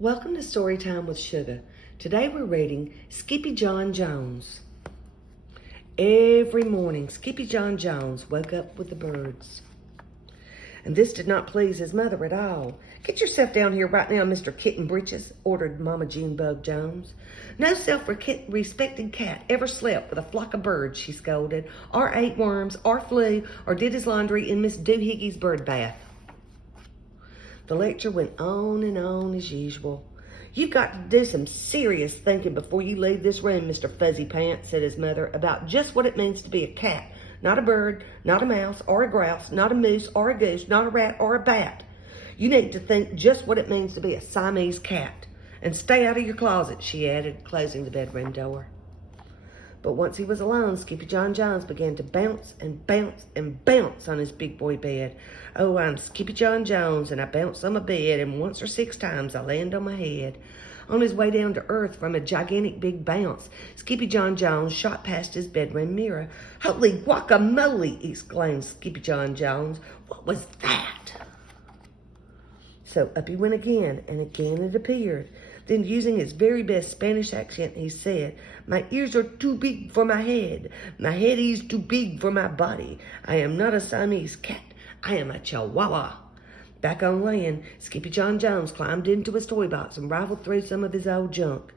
Welcome to Storytime with Sugar. Today we're reading Skippyjon Jones. Every morning, Skippyjon Jones woke up with the birds. And this did not please his mother at all. "Get yourself down here right now, Mr. Kitten Britches," ordered Mama Junebug Jones. "No self-respecting cat ever slept with a flock of birds," she scolded, "or ate worms, or flew, or did his laundry in Miss Doohickeys' bird bath." The lecture went on and on as usual. "You've got to do some serious thinking before you leave this room, Mr. Fuzzy Pants," said his mother, "about just what it means to be a cat, not a bird, not a mouse, or a grouse, not a moose, or a goose, not a rat, or a bat. You need to think just what it means to be a Siamese cat. And stay out of your closet," she added, closing the bedroom door. But once he was alone, Skippyjon Jones began to bounce and bounce and bounce on his big boy bed. "Oh, I'm Skippyjon Jones, and I bounce on my bed, and once or 6 times I land on my head." On his way down to earth from a gigantic big bounce, Skippyjon Jones shot past his bedroom mirror. "Holy guacamole!" exclaimed Skippyjon Jones. "What was that?" So up he went again, and again it appeared. Then, using his very best Spanish accent, he said, "My ears are too big for my head. My head is too big for my body. I am not a Siamese cat. I am a Chihuahua." Back on land, Skippyjon Jones climbed into his toy box and rifled through some of his old junk.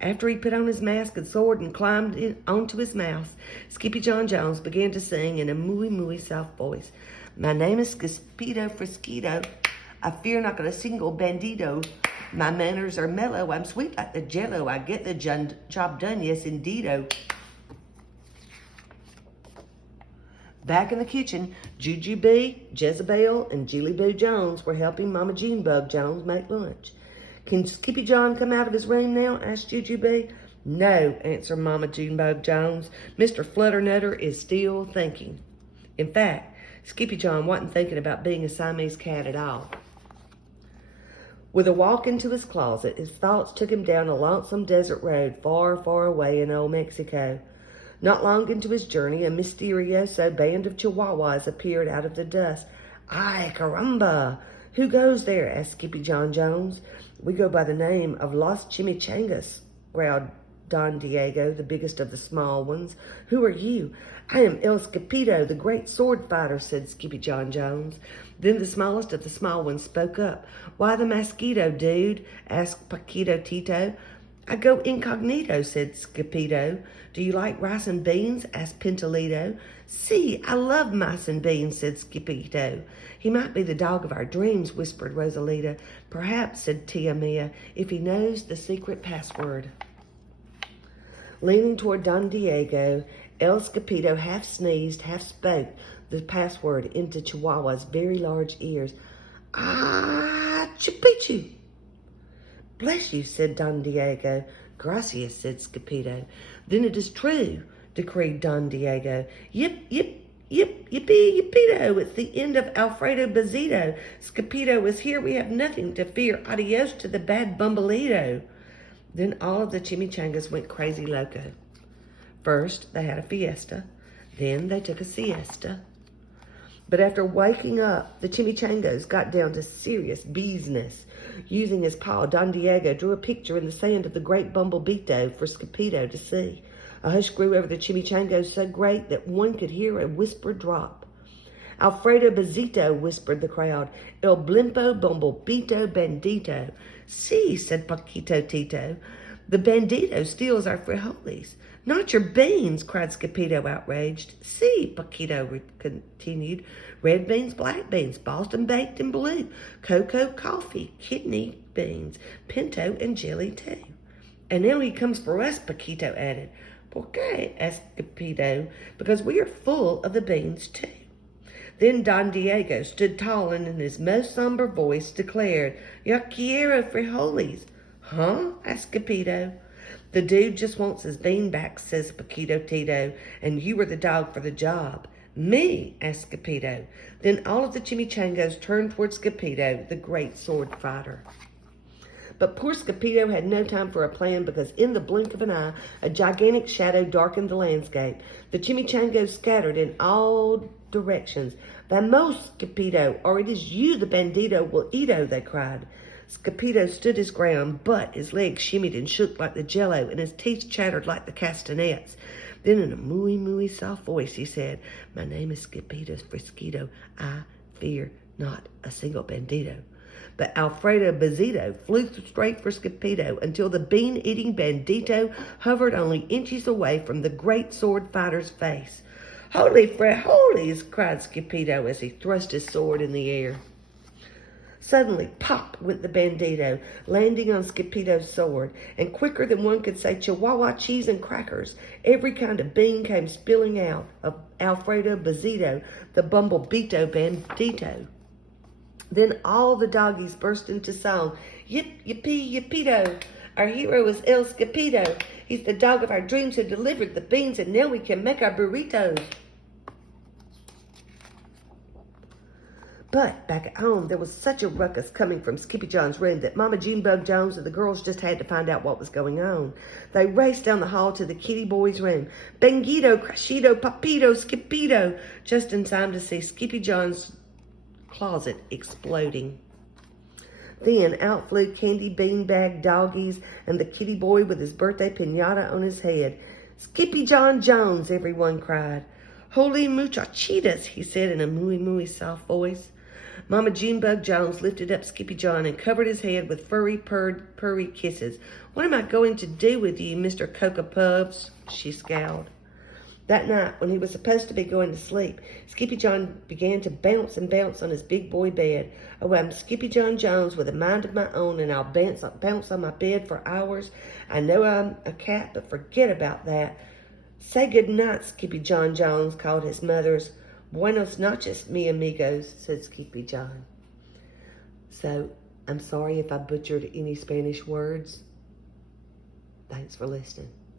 After he put on his mask and sword and climbed onto his mouse, Skippyjon Jones began to sing in a mooey soft voice. "My name is Skippito Frisquito. I fear not a single bandito. My manners are mellow. I'm sweet like the jello. I get the job done, yes, indeedo." Back in the kitchen, Jujubee, Jezebel, and Jilly-Boo Jones were helping Mama Junebug Jones make lunch. "Can Skippyjon come out of his room now?" asked Jujubee. "No," answered Mama Junebug Jones. "Mr. Flutternutter is still thinking." In fact, Skippyjon wasn't thinking about being a Siamese cat at all. With a walk into his closet, his thoughts took him down a lonesome desert road far, far away in old Mexico. Not long into his journey, a mysterioso band of Chihuahuas appeared out of the dust. "Ay, caramba! Who goes there?" asked Skippyjon Jones. "We go by the name of Los Chimichangas," growled Don Diego, the biggest of the small ones. "Who are you?" "I am El Skippito, the great sword fighter," said Skippyjon Jones. Then the smallest of the small ones spoke up. "Why the mosquito, dude?" asked Paquito Tito. "I go incognito," said Skippito. "Do you like rice and beans?" asked Pintalito. "See, I love mice and beans," said Skippito. "He might be the dog of our dreams," whispered Rosalita. "Perhaps," said Tia Mia, "if he knows the secret password." Leaning toward Don Diego, El Skippito half sneezed, half spoke the password into Chihuahua's very large ears. "Ah, Chupichu!" "Bless you," said Don Diego. "Gracias," said Skippito. "Then it is true," decreed Don Diego. "Yip, yip, yip, yippee, yippito. It's the end of Alfredo Bezito. Skippito is here. We have nothing to fear. Adios to the bad bumbleito." Then all of the chimichangas went crazy loco. First, they had a fiesta. Then they took a siesta. But after waking up, the chimichangas got down to serious business. Using his paw, Don Diego drew a picture in the sand of the great bumblebeeto for Skippito to see. A hush grew over the chimichangos so great that one could hear a whisper drop. "Alfredo Bezito," whispered the crowd. "El blimpo bumblebeeto bandito." "See," said Paquito Tito. "The bandito steals our frijoles." "Not your beans," cried Skippito, outraged. "See," Paquito continued. "Red beans, black beans, Boston baked and blue, cocoa, coffee, kidney beans, pinto, and jelly too." "And now he comes for us," Paquito added. "Por qué?" asked Skippito. "Because we are full of the beans too." Then Don Diego stood tall and in his most somber voice declared, "Yo quiero frijoles." "Huh?" asked Skippito. "The dude just wants his beanbacks," says Paquito Tito, "and you were the dog for the job." "Me?" asked Skippito. Then all of the chimichangos turned toward Skippito, the great sword fighter. But poor Skippito had no time for a plan because in the blink of an eye, a gigantic shadow darkened the landscape. The chimichangos scattered in all directions. "Vamos, Skippito, or it is you the bandito will eato," they cried. Skippyjon stood his ground, but his legs shimmied and shook like the jello, and his teeth chattered like the castanets. Then in a mooey soft voice he said, "My name is Skippyjon Frisquito. I fear not a single bandito." But Alfredo Bazito flew straight for Skippyjon until the bean-eating bandito hovered only inches away from the great sword fighter's face. "Holy frijoles!" cried Skippyjon as he thrust his sword in the air. Suddenly, pop went the bandito, landing on Skippyjon's sword, and quicker than one could say Chihuahua cheese and crackers, every kind of bean came spilling out of Alfredo Bazito, the bumblebeeto bandito. Then all the doggies burst into song. "Yip, yippee, yippito! Our hero is El Skippyjon. He's the dog of our dreams who delivered the beans, and now we can make our burritos." But back at home, there was such a ruckus coming from Skippyjon's room that Mama Junebug Jones and the girls just had to find out what was going on. They raced down the hall to the kitty boy's room. Bangito, crashito, papito, Skippyjo, just in time to see Skippyjon's closet exploding. Then out flew candy beanbag doggies and the kitty boy with his birthday piñata on his head. "Skippyjon Jones!" everyone cried. "Holy muchachitas!" he said in a mooey soft voice. Mama Junebug Jones lifted up Skippyjon and covered his head with furry, purry kisses. "What am I going to do with you, Mr. Cocoa Puffs?" she scowled. That night, when he was supposed to be going to sleep, Skippyjon began to bounce and bounce on his big boy bed. "Oh, I'm Skippyjon Jones with a mind of my own, and I'll bounce on my bed for hours. I know I'm a cat, but forget about that." "Say good night, Skippyjon Jones," called his mother's. "Buenos noches, mi amigos," said Skippyjon. So, I'm sorry if I butchered any Spanish words. Thanks for listening.